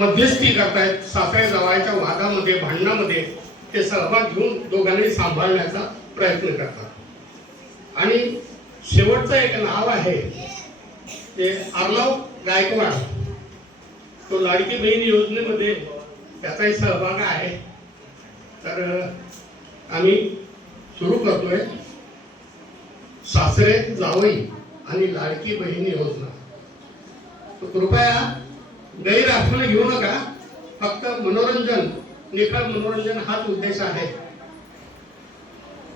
मध्यस्थी करतायत सासऱ्या जवळच्या वादामध्ये भांडणामध्ये ते सहभाग घेऊन दोघांनी सांभाळण्याचा प्रयत्न करतात. आणि शेवटचं एक नाव आहे ते आर्लव गायकवाड. तो लाडकी बहीण योजनेमध्ये त्याचाही सहभाग आहे. तर आम्ही सुरू करतोय. सासरे जावई आणि लाडकी बहीण योजना. कृपया गैरअर्थाने घेऊ नका. फक्त मनोरंजन निखळ मनोरंजन हाच उद्देश आहे.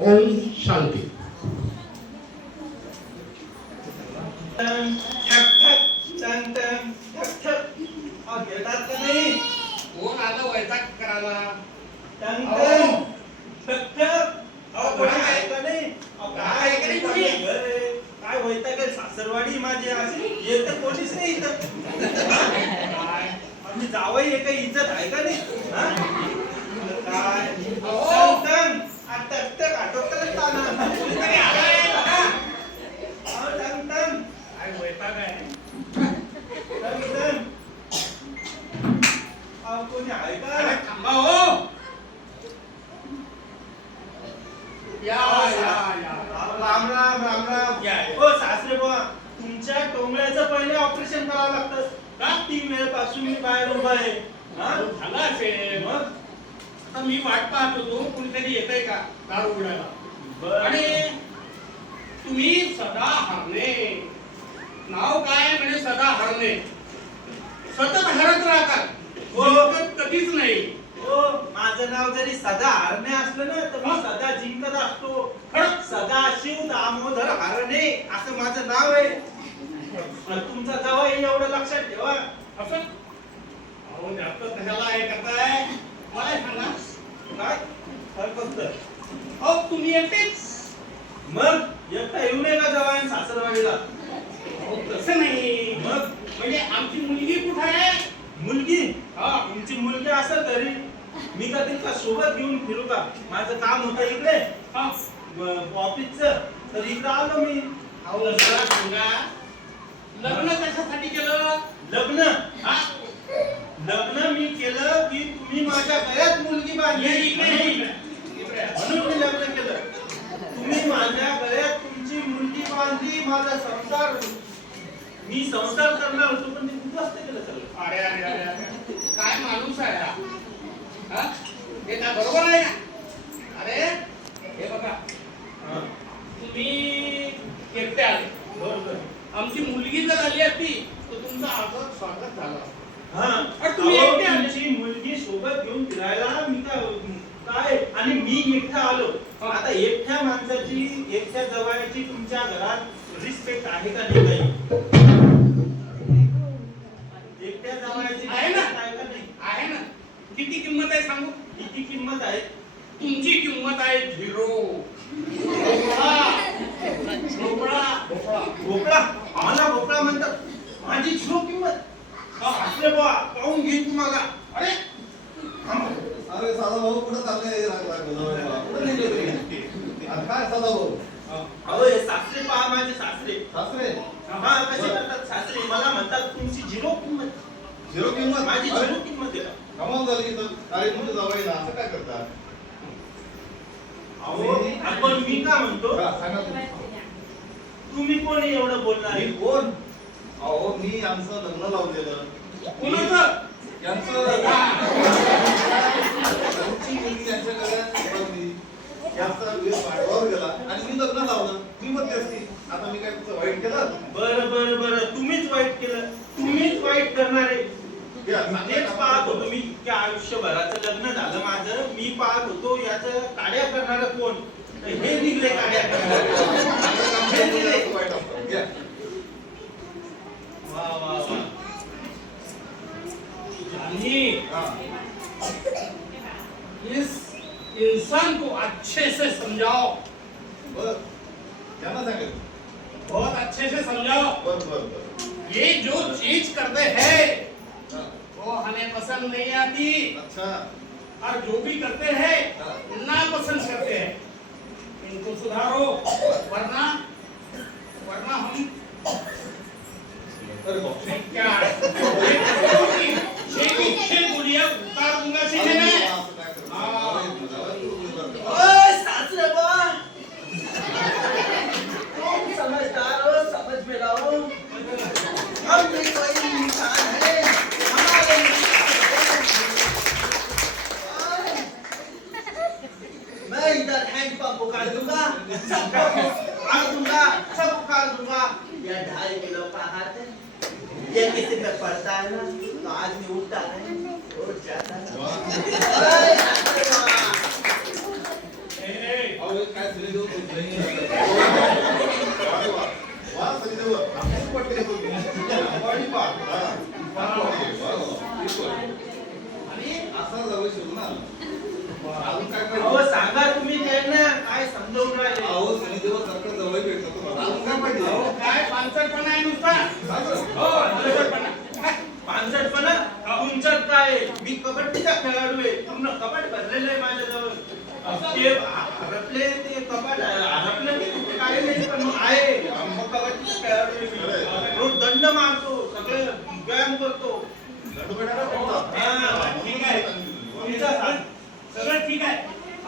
ओम शांती. ठक ठक टन टन ठक ठक अहो, घेतात का नाही? कोण आलं वैताग करायला कोणी? काय? का काय सासरवाडी माझी अशी येत कोणीच नाही इथं. हा? आपली जावई आहे काही इज्जत आहे का नाही? हा? काय? अहो. टक टक ताना. अहो, टन टन काय वैताग आहे टन टन अहो, कोणी आहे अरे का थांबा हो या या या राम राम राम राम या, या. हो सासरे बुवा तुमच्या टोंगळ्याचं पहिले ऑपरेशन करावं लागतं का तीन वेळपासून मी बाहेर उभा आहे हा? झालं असेल मग आता मी वाट पाहत होतो कुणीतरी येतंय का दार उघडायला बरं. आणि तुम्ही सदा हरणे नाव काय म्हणजे सदा हरणे सतत हरत राहतात हो. जिंकत कधीच नाही हो माझं नाव जरी सदा हरणे असलं ना तर मी सदा जिंकत असतो. खरं? सदा शिव दामोदर हरणे असं माझं नाव आहे. आणि तुमचा जवळ एवढं लक्षात ठेवा. असं? अहो जास्त कशाला हे करताय मला सांगा. काय? फक्त? अहो तुम्ही एकटेच मग एकटा येऊ नये का जवळ सासरवाडीला. अहो तसं नाही. मग? म्हणजे आमची मुलगी कुठे आहे? मुलगी? हा तुमची मुलगी असेल तरी मी का तिला सोबत घेऊन फिरू का? माझं काम होतं इकडे. हा ऑफिसचं तर इकडे आलो मी. अहो सांगा. लग्न कशासाठी केलं? लग्न? हा? लग्न मी केलं की तुम्ही माझ्या गळ्यात मुलगी बांधली. म्हणून मी लग्न केलं. तुम्ही माझ्या गळ्यात तुमची मुलगी बांधली माझा संसार. मी संसार करणार होतो पण ते उद्ध्वस्त केलं सगळं. अरे अरे अरे काय माणूस आहे बरोबर आहे का अरे हे बघा. तुम्ही एकटे आले बरोबर आमची मुलगी जर आली असती तर तुमचं अर्ध स्वागत झालं असतं. हा तुम्ही एकटे आले. तुमची मुलगी सोबत घेऊन फिरायला मी काय आणि मी एकटा आलो. आता एकट्या माणसाची एकट्या जवळची तुमच्या घरात रिस्पेक्ट आहे का नाही काही किंमत आहे? तुमची किंमत आहे झिरो. भोपळा. भोपळा. भोपळा? म्हणतात. माझी झिरो किंमत. असले बुवा पाहून घे तुम्हाला अरे. अरे साधा भाऊ कुठं चाललंय? अरे काय साधा भाऊ? अहो हे सासरे पहा माझे सासरे. सासरे? हा कसे करतात सासरे? मला म्हणतात तुमची झिरो किंमत झिरो किंमत माझी झिरो किंमत आहे कमाल झाली इथं अरे तुमचं जावई ना असं काय करतात अहो आपण मी का म्हणतो? हा, सांगा तुम्ही. तुम्ही कोण आहे एवढं बोलणार? मी कोण? अहो मी आमचं लग्न लावलेलं. कोणाचं? यांचं त्यांची मुलगी यांच्या घरात पडली. यांचा वेळ गेला. आणि मी लग्न लावलं. मी मध्यस्थी आता मी काय तुमचं वाईट केलं? बरं बरं बरं. तुम्हीच वाईट केलं. तुम्हीच वाईट करणारे सांगा तेच. पाहत होतो मी की आयुष्यभराचं लग्न झालं माझं मी पाहत होतो याचं काड्या करणार कोण? हे निघले काड्या. इस इंसान को अच्छे से समझाओ. सांगेल. बहुत अच्छे से समझाओ. ये जो चीज करते हा. वो हमें पसंद नहीं आती। अच्छा। और जो भी करते हैं नापसंद करते हैं। इनको सुधारो वरना हम अरे बाप रे. क्या शेती उठता नहीं वो जाता नहीं. वा. अरे, अरे वा. अहो, हे काय सनी देओल बोलतोय? अरे वा. वा, सनी देओल. आपल्याला पटकन येतो की. अंबाडी पार. हा. अंबाडी. वा, वा. बिलकुल. आणि असा जावई शोधून आला. अजून काय अहो पाहिजे? सांगा तुम्ही त्यांना काय समजवून राहिले अहो, जावई भेटलं तुम्हाला. अजून काय पानसटपणा आहे नुसता. हो आहे? मी कबड्डीचा खेळाडू आहे. पूर्ण कपाट भरलेलं आहे माझ्याजवळ. ते हरपले ते हरपलं काय नाही पण मग आहे. मग कबड्डीचा खेळाडू आहे मी. रोज दंड मारतो सगळे व्यायाम करतो. हा, ठीक आहे. सगळं ठीक आहे.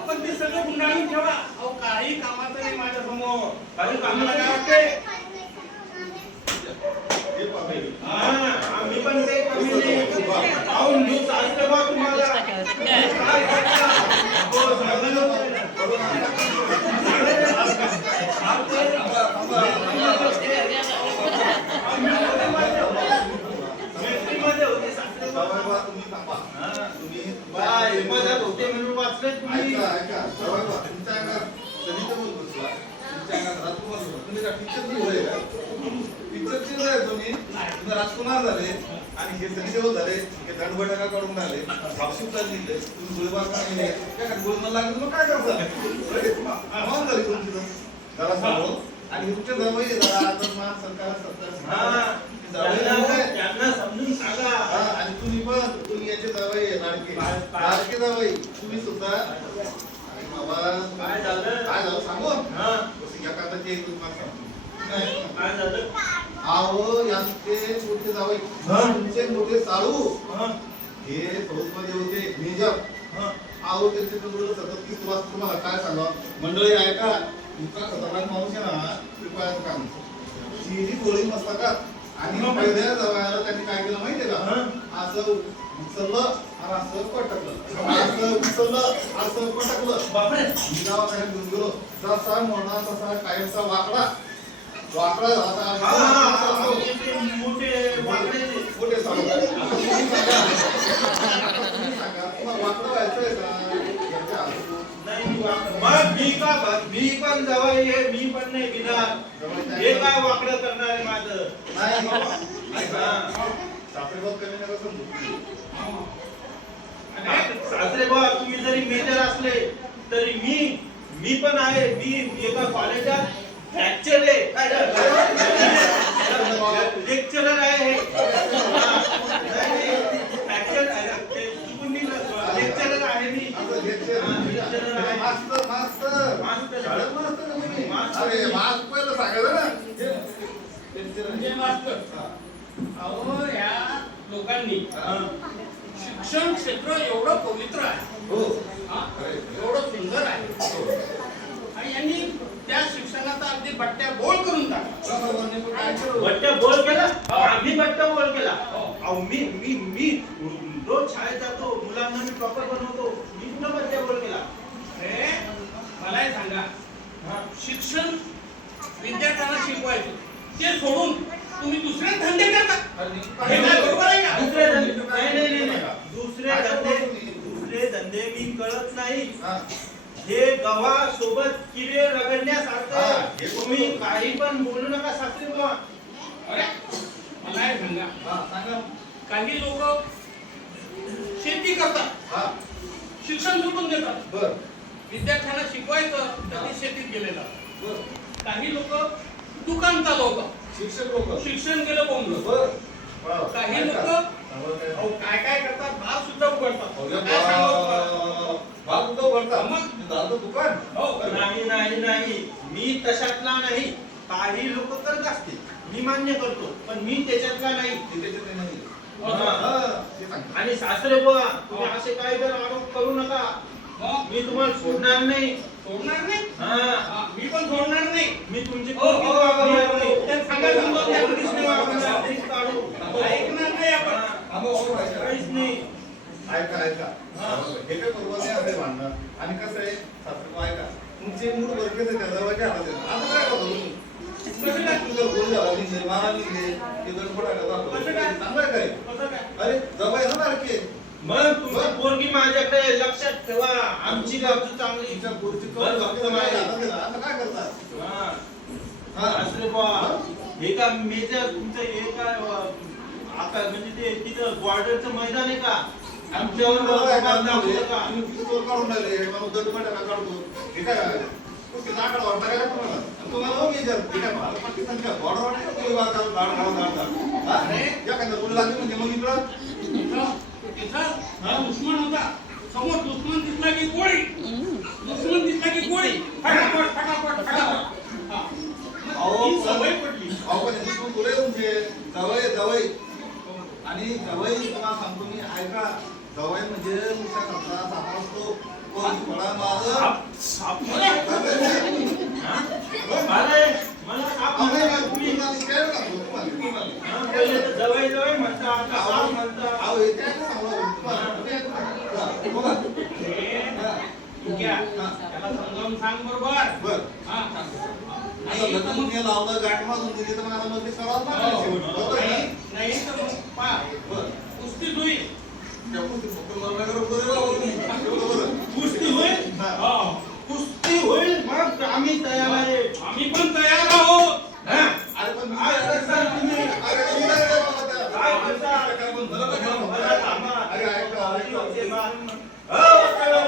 आपण ते सगळं गुंडाळून ठेवा. अहो काही कामाचं नाही माझ्यासमोर काही कामाला काय वाटते हे पाहता येईल. हा, आम्ही पण ते कमी नाही अहो मी सांगतो बा तुम्हाला काय करता? हो, सांगा ना. थांबा, थांबा, थांबा. मैत्रीमध्ये होते सासरे बा. जावई बा, तुम्ही थांबा. हा. तुम्ही काय हिंमत होते म्हणून वाचले तुम्ही ऐका ऐका जावई बा, तुमच्या अंगात सनीचा बोल बसला तुमच्या अंगात राजकुमार बसला तुम्ही का टीचर होय का टीचरची होय तुम्ही तुम्ही राजकुमार झाले आणि हे सनी झाले हे दंडबटाका काढून आले वापशी दिले तुम्ही गोळीबार काय का गोळीबार लागले मग काय करता अमान झाली तुमची जरा सांगू आणि जरा मान सरकार सत्ता त्यांना समजून हा, सांगा आणि तुम्ही पण तुम्ही याचे आहे, लाडके? लाडके जावई तुम्ही सुद्धा बाबा काय झालं? काय झालं सांगू हा. तुम्हाला सांगतो. काय? झालं अहो यांचे मोठे जावई. तुमचे मोठे साळू हा. हे फौजमध्ये होते मेजर हा. अहो त्यांचे सतत तुला तुम्हाला काय सांगा मंडळी ऐका इतका खतरनाक माणूस आहे ना कृपयाचं काम सिरी गोळी मस्तकात आणि पहिल्या जवळला त्यांनी काय केलं माहितीये का? असं उचललं आणि असं पटकलं. असं उचललं असं पटकलं. बापरे. मी दवाखान्यात घेऊन गेलो जसा म्हणा तसा कायमचा वाकडा. वाकडा झाला सासरे बा तुम्ही जरी मेजर असले तरी मी मी पण आहे मी एका कॉलेजात फ्रॅक्चर आहे लेक्चरर आहे फ्रॅक्चर लेक्चरर आहे मी असं घेतलं. हा, lecturer आहे. मास्तर मास्तर मास्तर. शाळेत मास्तर का तुम्ही? मास्तर. अरे मास्क पहिलं सांगायचं ना हे, lecturer. म्हणजे मास्तर हा. अहो या हा. शिक्षण क्षेत्र एवढं पवित्र आहे हो हा? एवढं सुंदर आहे हो. आणि यांनी त्या शिक्षणाचा अगदी बट्ट्या बोल करून टाकला काय करू? बट्ट्या बोल केला आम्ही बट्ट्या बोल केला हो. मी मी मी रोज शाळेत जातो मुलांना मी प्रॉपर बनवतो मी कुठं बट्ट्या बोल केला मला हे सांगा हा. शिक्षण विद्यार्थ्यांना शिकवायचं ते सोडून तुम्ही दुसरे धंदे करता हे बरोबर? दुसरे धंदे नाही नाही नाही नाही. दुसरे धंदे. दुसरे धंदे मी कळत नाही हा. हे गव्हा सोबत किडे हा, रगडण्यासारखं हे तुम्ही. काही पण बोलू नका अरे मला हे सांगा हा. काही लोक शेती करतात हा, शिक्षण सुटून देतात बर, विद्यार्थ्यांना शिकवायचं तर ते शेतीत गेले जातात बर. काही लोक दुकान चालवतात शिक्षक लोक शिक्षण गेलं बोंबलं बर. काही. लोक काय? काय करतात भाव सुद्धा उघडतात अरे काय सांगू तुम्हाला? बा- बाप कुठं उघडता? मग? ते झालं दुकान हो नाही नाही नाही मी तशातला नाही काही लोक करत असतील मी मान्य करतो पण मी त्याच्यातला नाही ते त्याच्यात ते नाही. हो, हा. हा. आणि सासरे बुवा तुम्ही असे काही जर आरोप करू नका मी तुम्हाला सोडणार नाही सोडणार नाही हा मी पण सोडणार नाही मी तुमची हो, हो, हो, हो, वागणार हो. नाही. त्यात सांगा समजावून द्या. पोलीस नाही वागणार, पोलीस काढू. ऐकणार नाही आपण हा, थांबा, हो, ऐका. काहीच नाही ऐका ऐका हा. हे काय नाही असे भांडणं आणि कसं आहे ऐका तुमचे मूड बरकेच आहे त्या जवळच्या हातात आहे. आता काय करतो तुम्ही कसं काय? तुझं गोळी झाला निघले, मारा निघले, जातो. कसं काय? चांगलं आहे काय? कसं काय? अरे जवळ आहे ना. मग तुमची पोरगी माझ्याकडे लक्षात ठेवा आमची बाजू चांगली माझ्या हातात आहे ना. आता काय? हा. हा. असले बा हे का मेजर तुमचं हे काय अ, आता म्हणजे ते तिथं बॉर्डरचं मैदान आहे का आमच्यावर तुम्हाला काय बाण काम नाही. दाखवलं का तुम्ही किती चोर काढून राहिले, मला दडबडायला काढतो. हे काय आहे? वाटतं काय तुम्हाला? आणि तुम्हाला हो हे? हा? लागली म्हणजे मग इकडं हा दुश्मन होता समोर दुश्मन दिसला की गोळी दुश्मन दिसला की गोळी फटाफट फटाफट फटाफट हा. अहो, ही सवय पडली अहो, पण याची पण तुला तुमचे जवळ जवळ आणि जवळ तुम्हाला सांगतो मी ऐका जवळ म्हणजे मुख्य करता सापा असतो कोण फळा माझं साप- साप मला- हा? अरे, मला साप अहो, नाही, म्हणता नाही, तुम्ही. तुम्हाला शिकायला लागलो, तुम्हाला, तुम्हाला. हा, पहिले तर जवळ जवळ म्हणता आता साप म्हणता अहो, हे काय सांगू तुम्हाला? तुम्ही ऐका. हा, बोला. हा, घ्या. त्याला समजावून सांग बरोबर बरं. हा आता लग्न तुम्ही लावलं, गाठ मारून दिली तर मला मग ते सराव नाही हो. बरोबर आहे? नाही तर मग पहा बरं. कुस्ती होईल त्या कुस्ती फक्त लग्नाकडे वगैरे लावलं तुम्ही. एवढं बरं. कुस्ती होईल हा. हो. कुस्ती होईल मग आम्ही तयार आहे आम्ही पण तयार आहोत हा? अरे पण मी काय करता तुम्ही? अरे मी काय रे बाबा त्या- काय करता? काय पण मला काय मला म्हणता? थांबा. अरे ऐका, ऐका.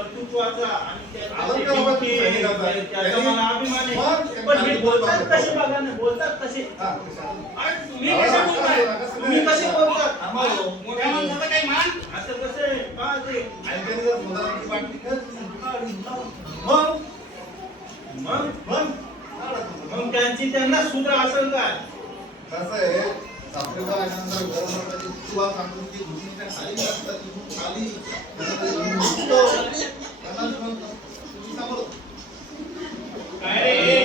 कर्तृत्वाचा आणि तुम्ही त्याचा मला अभिमान आहे. पण हे बोलतात. कसे बघा ना बोलतात कसे? आज तुम्ही कसे बोलताय तुम्ही कसे बोलतात आम्हाला मोठ्या माणसाचा काही मान? असं कसं आहे? का ते? मग? मग? मग? मग त्यांची त्यांना सूत्र असेल काय कसं आहे? सासरेबा आल्यानंतर घरामध्ये तुला सांगतो की घुसणीच्या खाली घरामध्ये घुसतो. त्यांना म्हणतो, तुम्ही सांभाळा. काय रे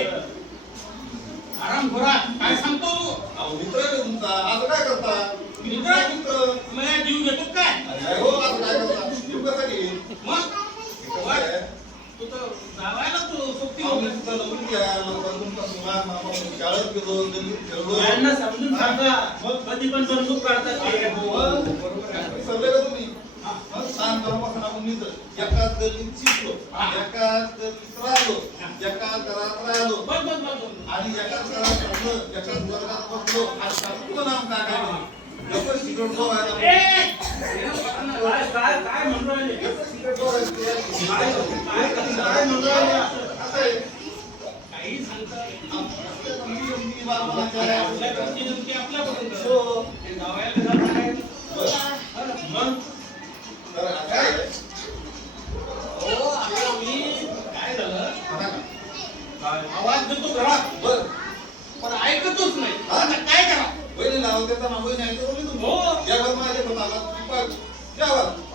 आराम खोरा काय सांगतो तू अहो, मित्र आहे तुमचा असं काय करता मी तुमचा मित्र मला जीव घेतो काय अरे हो असं काय करता जीव कसा घेईल मग हे कसं आहे? तू तर जावायला तू सोबती आम्ही होता सुद्धा लग्न घ्या, लग्न तुमचा मुलगा, मामा, शाळेत गेलो गल्लीत खेळलो यांना समजून सांगा मग कधी पण बंदूक काढतात ते. मग तुम्ही मित्र एकाच गल्लीत शिकलो एकाच गल्लीत राहिलो एकाच घरात राहिलो. आणि एकाच घरात राहिलो एकाच वर्गात बसलो आणि शाळेत तुझं नाव काय ए! काय काय काय म्हणून राहिले जसं सिगरेट जो आहे ते काय काय काय म्हणून राहिले असं? असं आहे. आवाज देतो घरात बरं. पण ऐकतच नाही काय करा वहिनी लावते देताना ना ऐकतो हो. या माझ्या आला.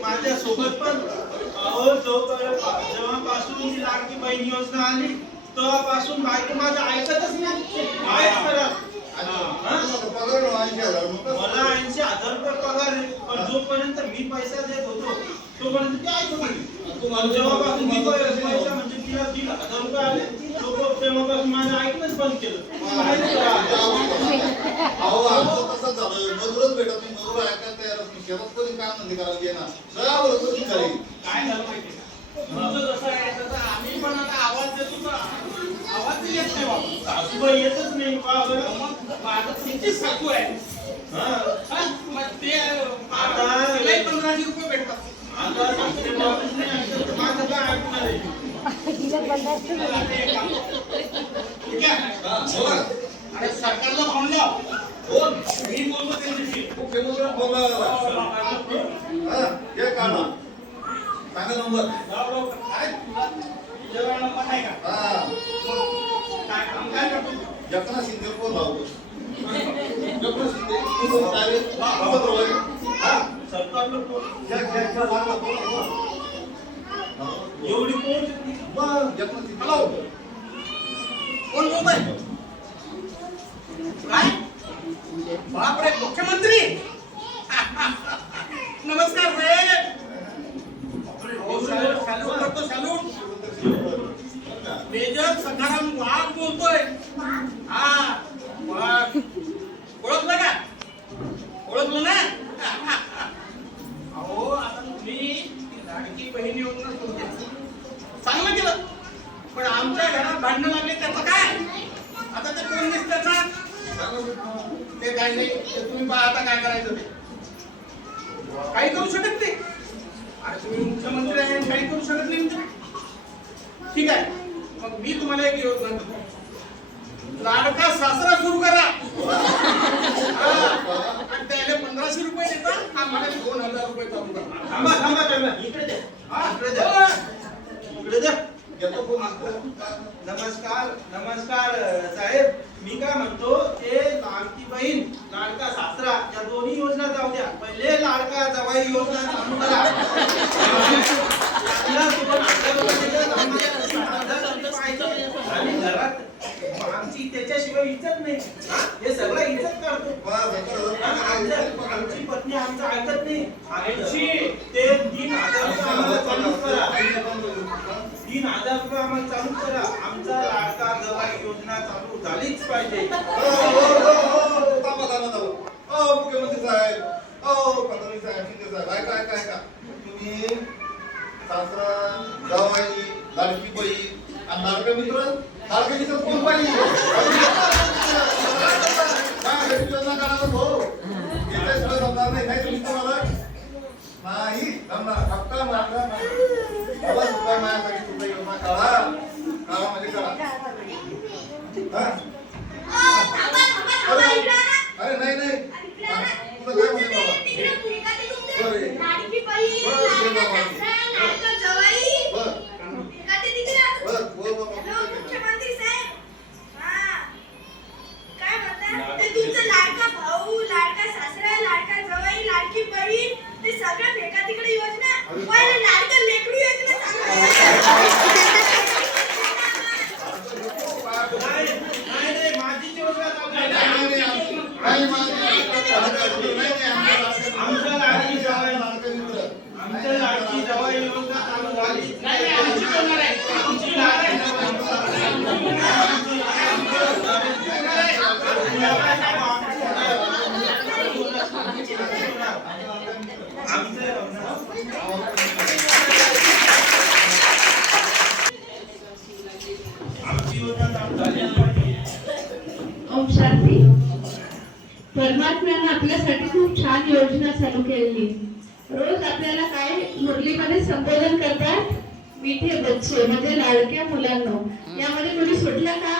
माझ्या सोबत पण. अहो जोपर्यंत जेव्हापासून ही लाडकी बहीण योजना आली तेव्हापासून बायको माझं ऐकतच नाही. कायच करा. मला ऐंशी हजार रुपये पगार आहे पण जोपर्यंत मी पैसा देत होतो तोपर्यंत ते ऐकत तुम्हाला जेव्हापासून मी पैसा म्हणजे तिला दीड हजार रुपये आले तो तेव्हापासून माझं ऐकणंच बंद केलं. अहो आमचं तसंच झालं मजूरच भेटत नाही. मजूर ऐकायला तयारच नाही. शेतात कधी काम धंदे करायला गेला सगळ्यावर कधी करेल काय झालं माहिती का? तुमचं जसं आहे तसं आम्ही पण आता आवाज देतो आवाज येत नाही बाबा. सासूबाई येतच नाही. का बरं. मग माझं तुमचीच सासू आहे. हा. हा? मग ते आता- पंधराशे रुपये भेटतात. आता माझं काय ऐकणार आहे? हा. अरे सरकारला भावून लाव बोल. मी बोलतो त्यांच्याशी मुख्यमंत्री बोलला हा, हे काढा सांगा नंबर. काय का हा करतो? एकनाथ शिंदे फोन लावतो शिंदे हा सरकारला फोन एवढी कोण हॅलो. कोण बोलतोय? काय? बापरे मुख्यमंत्री? नमस्कार साहेब साहेब सॅल्यूट करतो सॅल्यूट मेजर सखाराम वाघ बोलतोय. हा वाघ ओळखलं का ओळखलं ना अहो आता तुम्ही ती लाडकी बहीण योजना सुरू केली चांगलं केलं पण आमच्या घरात भांडणं लागले त्याचं काय आता ते कोण दिसतात ना ते काय नाही. ते तुम्ही पहा आता काय करायचं ते. काही करू शकत नाही. अरे तुम्ही मुख्यमंत्री आहे आणि काही करू शकत नाही म्हणजे? ठीक आहे. मग मी तुम्हाला एक योजना देतो. लाडका सासरा सुरू करा. हा. आणि त्याला पंधराशे रुपये देतात आम्हाला दोन हजार रुपये चालू करा. थांबा थांबा थांबा. इकडे द्या हा इकडे द्या इकडे द्या घेतो फोन नमस्कार नमस्कार साहेब मी काय म्हणतो ते लाडकी बहीण लाडका सासरा या दोन्ही योजना जाऊ द्या पहिले लाडका जवाई योजना चालू करा आपल्यासोबत आपल्यासोबत त्याच्यात आम्हाला सात हजार रुपये पाहिजे. आणि घरात आमची त्याच्याशिवाय इज्जत नाही हे सगळं इज्जत करतो आमच्या- आमची पत्नी आमचं ऐकत नाही आमची ते तीन हजार रुपये आम्हाला चालू करा तीन हजार रुपये आम्हाला चालू करा आमचा लाडका जवाई योजना चालू झालीच पाहिजे मुख्यमंत्री परमात्म्यानं आपल्यासाठी खूप छान योजना चालू केलेली. रोज आपल्याला काय मुरलीमध्ये संबोधन करतात? मिठे बच्चे म्हणजे लाडक्या मुलांना. यामध्ये कोणी सुटलं का?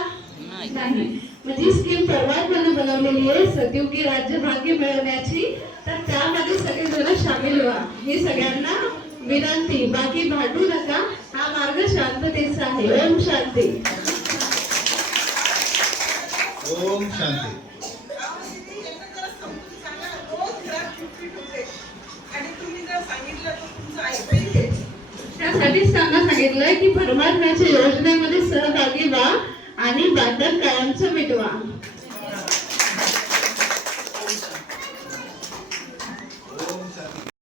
नाही. म्हणजे स्कीम परमात्म्यानं बनवलेली आहे. सतयुगी राज्य भाग्य मिळवण्याची. तर त्यामध्ये सगळेजण सामील व्हा. ही सगळ्यांना विनंती. बाकी भांडू नका. हा मार्ग शांततेचा आहे. ओम शांती. ओम शांती. त्यासाठीच त्यांना सांगितलंय की परमात्म्याच्या योजनेमध्ये सहभागी व्हा आणि बांधण कायमचं मिटवा.